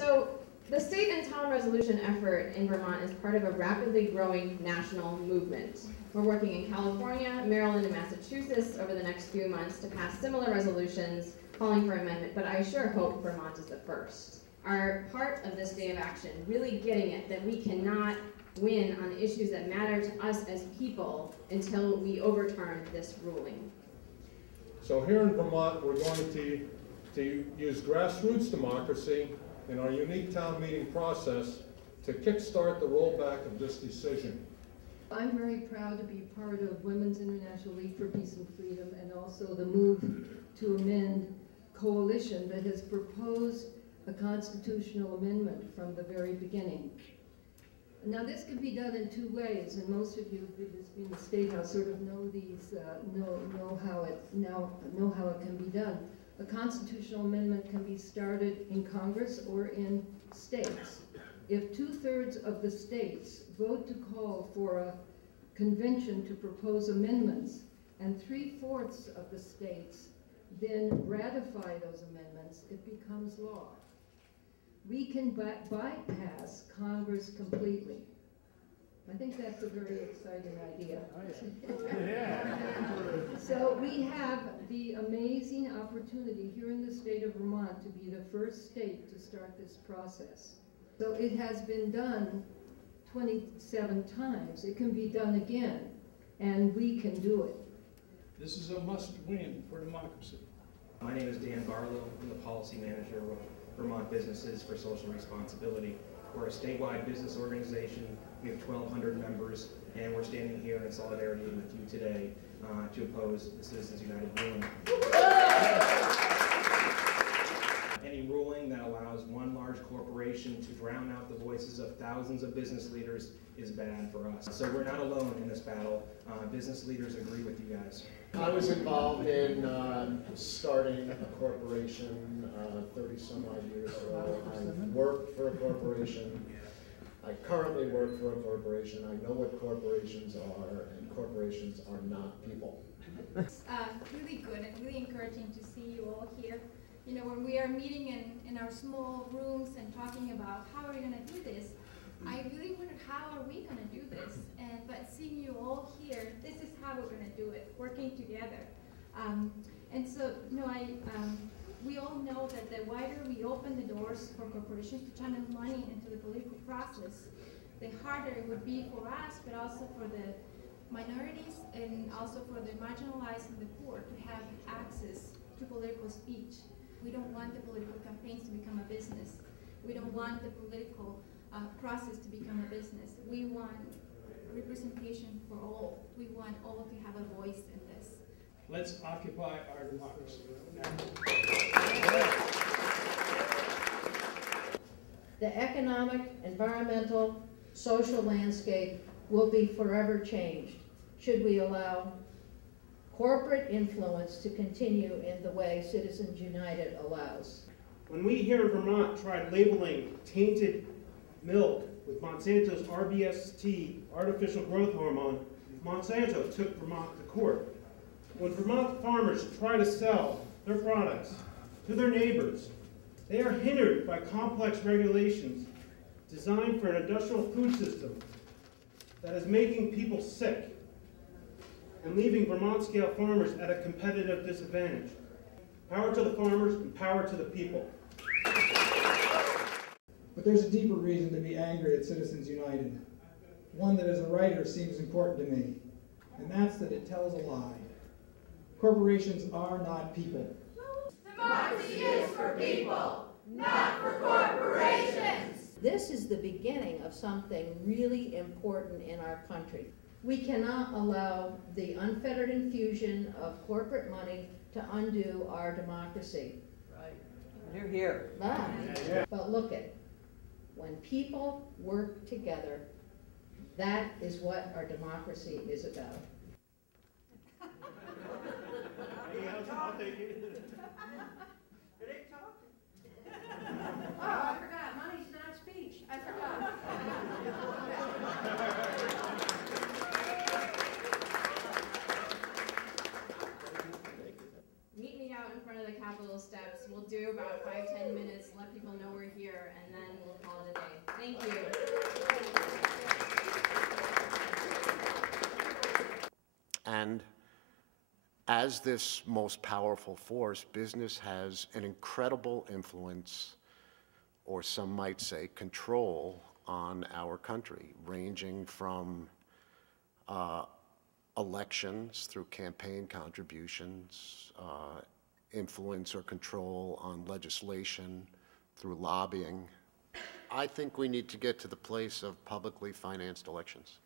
So the state and town resolution effort in Vermont is part of a rapidly growing national movement. We're working in California, Maryland, and Massachusetts over the next few months to pass similar resolutions calling for amendment, but I sure hope Vermont is the first. Our part of this day of action, really getting it that we cannot win on issues that matter to us as people until we overturn this ruling. So here in Vermont, we're going to use grassroots democracy in our unique town meeting process to kickstart the rollback of this decision. I'm very proud to be part of Women's International League for Peace and Freedom, and also the Move to Amend coalition that has proposed a constitutional amendment from the very beginning. Now this can be done in two ways, and most of you who've been in the State House sort of know these, know how it can be done. A constitutional amendment can be started in Congress or in states. If 2/3 of the states vote to call for a convention to propose amendments, and 3/4 of the states then ratify those amendments, it becomes law. We can bypass Congress completely. I think that's a very exciting idea. So we have the amazing opportunity here in the state of Vermont to be the first state to start this process. So it has been done 27 times. It can be done again, and we can do it. This is a must-win for democracy. My name is Dan Barlow. I'm the policy manager with Vermont Businesses for Social Responsibility. We're a statewide business organization. We have 1,200 members, and we're standing here in solidarity with you today to oppose the Citizens United ruling. Any ruling that allows one large corporation to drown out the voices of thousands of business leaders is bad for us. So we're not alone in this battle. Business leaders agree with you guys. I was involved in starting a corporation 30-some odd years ago. I worked for a corporation. I currently work for a corporation. I know what corporations are, and corporations are not people. It's really good and really encouraging to see you all here. You know, when we are meeting in our small rooms and talking about how are we going to do this, I really wondered how are we going to do this, but seeing you all here, this is how we're going to do it, working together. And so, you know, we all know that the wider we open the doors for corporations to channel money into the political process, the harder it would be for us, but also for the minorities and also for the marginalized and the poor to have access to political speech. We don't want the political campaigns to become a business. We don't want the political process to become a business. We want representation for all. We want all to have a voice in this. Let's occupy our democracy. The economic, environmental, social landscape will be forever changed should we allow corporate influence to continue in the way Citizens United allows. When we here in Vermont tried labeling tainted milk with Monsanto's RBST, artificial growth hormone, Monsanto took Vermont to court. When Vermont farmers try to sell their products to their neighbors, they are hindered by complex regulations designed for an industrial food system that is making people sick and leaving Vermont-scale farmers at a competitive disadvantage. Power to the farmers and power to the people. But there's a deeper reason to be angry at Citizens United. One that as a writer seems important to me, and that's that it tells a lie. Corporations are not people. Democracy is for people, not for corporations. This is the beginning of something really important in our country. We cannot allow the unfettered infusion of corporate money to undo our democracy. Right. You're here. But look it, when people work together, that is what our democracy is about. I'll take it. Oh, I forgot, money's not speech. I forgot. Meet me out in front of the Capitol steps. We'll do about 5-10 minutes, let people know we're here, and then we'll call it a day. Thank you. And as this most powerful force, business has an incredible influence, or some might say control, on our country, ranging from elections through campaign contributions, influence or control on legislation through lobbying. I think we need to get to the place of publicly financed elections.